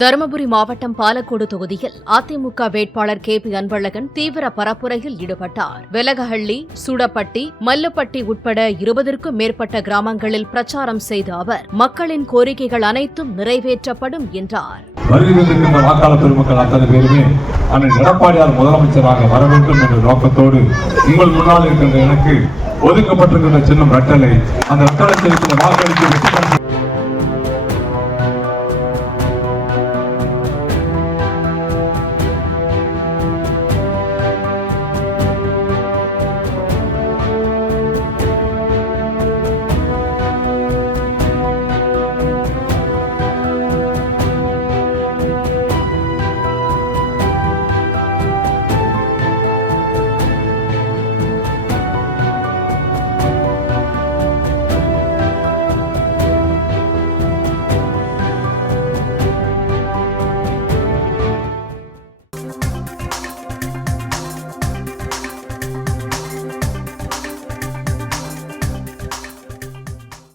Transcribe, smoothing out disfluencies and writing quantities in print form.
தருமபுரி மாவட்டம் பாலக்கோடு தொகுதியில் அதிமுக வேட்பாளர் KP அன்பழகன் தீவிர பரப்புரையில் ஈடுபட்டார். வெலகஹள்ளி, சூடப்பட்டி, மல்லுப்பட்டி உட்பட 20க்கும் மேற்பட்ட கிராமங்களில் பிரச்சாரம் செய்த அவர் மக்களின் கோரிக்கைகள் அனைத்தும் நிறைவேற்றப்படும் என்றார். வாக்காளர் பெருமக்கள் அத்தனை பேருமே அண்ணன் எடப்பாடியார் முதலமைச்சராக வர வேண்டும் என்ற நோக்கத்தோடு உங்கள் முன்னால் இருக்கின்ற எனக்கு ஒதுக்கப்பட்டிருக்கின்ற சின்னம் ரெட்டலை, அந்த ரெட்டலை வாக்களித்து